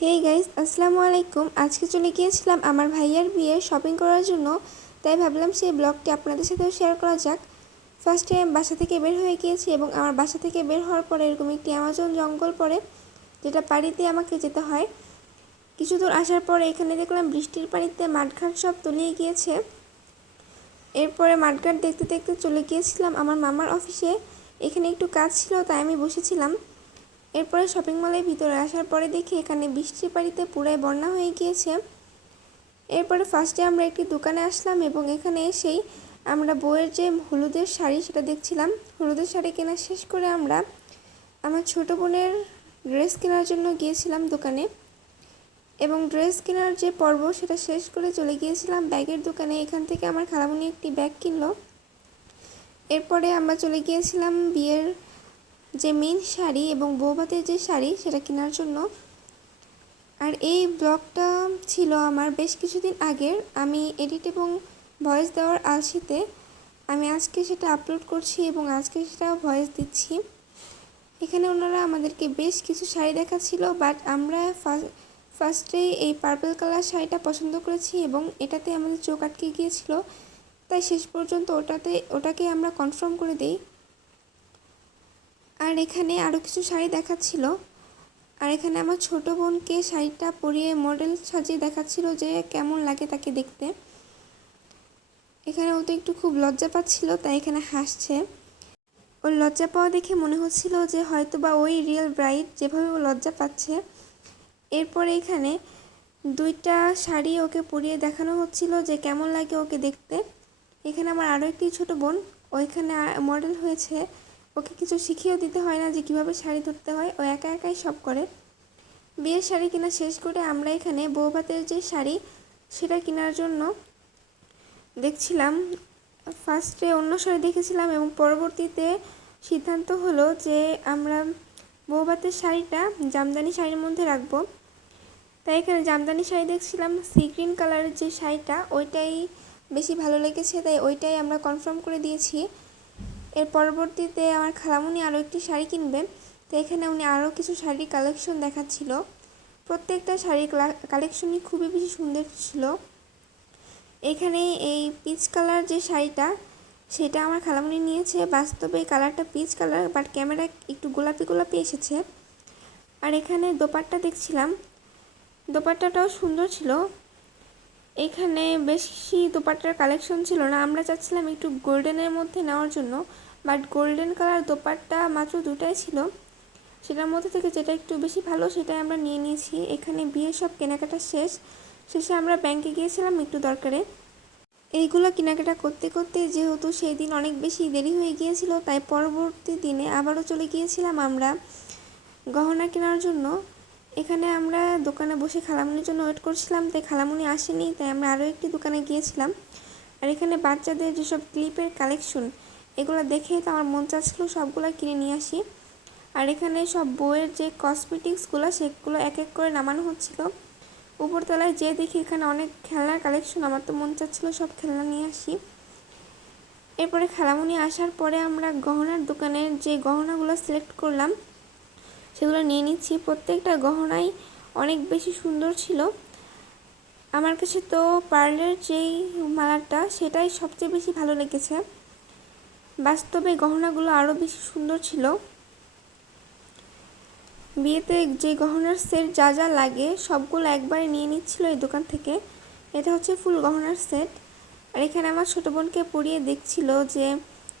Hey guys, আসসালামু আলাইকুম। আজকে চলে গিয়েছিলাম আমার ভাইয়ার বিয়ে শপিং করার জন্য, তাই ভাবলাম সেই ব্লগটি আপনাদের সাথেও শেয়ার করা যাক। ফার্স্টে বাসা থেকে বের হয়ে গিয়েছি এবং আমার বাসা থেকে বের হওয়ার পরে এরকম একটি অ্যামাজন জঙ্গল পড়ে, যেটা পাড়ি দিয়ে আমাকে যেতে হয়। কিছু দূর আসার পরে এখানে দেখলাম বৃষ্টির পানিতে মাঠঘাট সব তলিয়ে গিয়েছে। এরপরে মাঠঘাট দেখতে দেখতে চলে গিয়েছিলাম আমার মামার অফিসে। এখানে একটু কাজ ছিল, তাই আমি বসেছিলাম। এরপরে শপিং মলের ভিতরে আসার পরে দেখি এখানে বৃষ্টির পানিতে পুরাই বন্যা হয়ে গিয়েছে। এরপরে ফার্স্টে আমরা একটি দোকানে আসলাম এবং এখানে এসেই আমরা বউয়ের যে হলুদের শাড়ি সেটা দেখছিলাম। হলুদের শাড়ি কেনা শেষ করে আমরা আমার ছোট বোনের ড্রেস কেনার জন্য গিয়েছিলাম দোকানে, এবং ড্রেস কেনার যে পর্ব সেটা শেষ করে চলে গিয়েছিলাম ব্যাগের দোকানে। এখান থেকে আমার খালামণি একটি ব্যাগ কিনলো। এরপরে আমরা চলে গিয়েছিলাম বিয়ের যে মেন শাড়ি এবং বৌভাতের যে শাড়ি সেটা কেনার জন্য। আর এই ব্লগটা ছিল আমার বেশ কিছুদিন আগের। আমি এডিট এবং ভয়েস দেওয়ার আলসিতে আমি আজকে সেটা আপলোড করছি এবং আজকে সেটা ভয়েস দিচ্ছি। এখানে ওনারা আমাদেরকে বেশ কিছু শাড়ি দেখাচ্ছিল, বাট আমরা ফার্স্টে এই পার্পল কালার শাড়িটা পছন্দ করেছি এবং এটাতে আমাদের চোখ আটকে গিয়েছিল, তাই শেষ পর্যন্ত ওটাকে আমরা কনফার্ম করে দিই। আর এখানে আরও কিছু শাড়ি দেখাচ্ছিল। আর এখানে আমার ছোট বোনকে শাড়িটা পরিয়ে মডেল সাজিয়ে দেখাচ্ছিল যে কেমন লাগে তাকে দেখতে। এখানে ও তো একটু খুব লজ্জা পাচ্ছিল, তাই এখানে হাসছে। ওর লজ্জা পাওয়া দেখে মনে হচ্ছিল যে হয়তো বা ওই রিয়েল ব্রাইড, যেভাবে ও লজ্জা পাচ্ছে। এরপরে এখানে দুইটা শাড়ি ওকে পরিয়ে দেখানো হচ্ছিল যে কেমন লাগে ওকে দেখতে। এখানে আমার আরও একটি ছোট বোন ওইখানে মডেল হয়েছে। ওকে কিছু শিখিয়েও দিতে হয় না যে কীভাবে শাড়ি ধরতে হয়, ও একা একাই সব করে। বিয়ের শাড়ি কেনা শেষ করে আমরা এখানে বৌভাতের যে শাড়ি সেটা কেনার জন্য দেখছিলাম। ফার্স্টে অন্য শাড়ি দেখেছিলাম এবং পরবর্তীতে সিদ্ধান্ত হলো যে আমরা বৌভাতের শাড়িটা জামদানি শাড়ির মধ্যে রাখবো। তাই এখানে জামদানি শাড়ি দেখছিলাম। সি গ্রিন কালারের যে শাড়িটা ওইটাই বেশি ভালো লেগেছে, তাই ওইটাই আমরা কনফার্ম করে দিয়েছি। এর পরবর্তীতে আমার খালামুনি আরও একটি শাড়ি কিনবেন, তো এখানে উনি আরও কিছু শাড়ির কালেকশন দেখাচ্ছিল। প্রত্যেকটা শাড়ির কালেকশনই খুবই বেশি সুন্দর ছিল। এখানে এই পিচ কালার যে শাড়িটা সেটা আমার খালামুনি নিয়েছে। বাস্তবে এই কালারটা পিচ কালার, বাট ক্যামেরায় একটু গোলাপি গোলাপি এসেছে। আর এখানে দোপাট্টা দেখছিলাম, দোপাট্টাটাও সুন্দর ছিল। এখানে বেশি দোপাট্টার কালেকশন ছিল না, আমরা চাচ্ছিলাম একটু গোল্ডেনের মধ্যে নেওয়ার জন্য, বাট গোল্ডেন কালার দোপাট্টা মাত্র দুটাই ছিল। সেটার মধ্যে থেকে যেটা একটু বেশি ভালো সেটাই আমরা নিয়ে নিয়েছি। এখানে বিয়ের সব কেনাকাটা শেষে আমরা ব্যাংকে গিয়েছিলাম একটু দরকারে। এইগুলো কেনাকাটা করতে করতে যেহেতু সেই দিন অনেক বেশি দেরি হয়ে গিয়েছিল, তাই পরবর্তী দিনে আবারও চলে গিয়েছিলাম আমরা গহনা কেনার জন্য। এখানে আমরা দোকানে বসে খালামুনির জন্য ওয়েট করছিলাম, তাই খালামুনি আসেনি, তাই আমরা আরও একটি দোকানে গিয়েছিলাম। আর এখানে বাচ্চাদের যেসব ক্লিপের কালেকশন এগুলো দেখে তো আমার মন চাচ্ছিল সবগুলো কিনে নিয়ে আসি। আর এখানে সব বইয়ের যে কসমেটিক্সগুলো সেগুলো এক এক করে নামানো হচ্ছিল। উপরতলায় যেয়ে দেখি এখানে অনেক খেলনার কালেকশন, আমার তো মন চাচ্ছিল সব খেলনা নিয়ে আসি। এরপরে খালামুনি আসার পরে আমরা গহনার দোকানের যে গহনাগুলো সিলেক্ট করলাম সেগুলো নিয়ে নিচ্ছি। প্রত্যেকটা গহনাই অনেক বেশি সুন্দর ছিল। আমার কাছে তো পার্লের যেই মালাটা সেটাই সবচেয়ে বেশি ভালো লেগেছে। বাস্তবে গহনাগুলো আরও বেশি সুন্দর ছিল। বিয়েতে যে গহনার সেট যা যা লাগে সবগুলো একবারে নিয়ে নিচ্ছিল এই দোকান থেকে। এটা হচ্ছে ফুল গহনার সেট। আর এখানে আমার ছোটো বোনকে পরিয়ে দেখছিল যে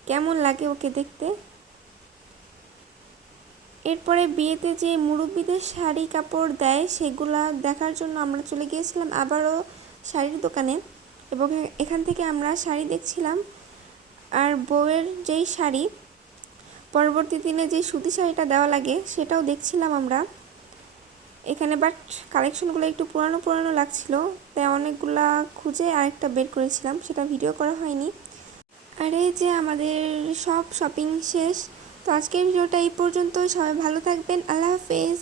কেমন লাগে ওকে দেখতে। এরপরে বিয়েতে যে মুরব্বিদের শাড়ি কাপড় দেয় সেগুলো দেখার জন্য আমরা চলে গিয়েছিলাম আবারও শাড়ির দোকানে, এবং এখান থেকে আমরা শাড়ি দেখছিলাম। আর বউয়ের যেই শাড়ি পরবর্তী দিনে যে সুতি শাড়িটা দেওয়া লাগে সেটাও দেখছিলাম আমরা এখানে, বাট কালেকশনগুলো একটু পুরানো পুরানো লাগছিল, তাই অনেকগুলা খুঁজে আরেকটা বের করেছিলাম, সেটা ভিডিও করা হয়নি। আর এই যে আমাদের সব শপিং শেষ। তো আজকের ভিডিওটা এই পর্যন্ত। সবাই ভালো থাকবেন। আল্লাহ হাফেজ।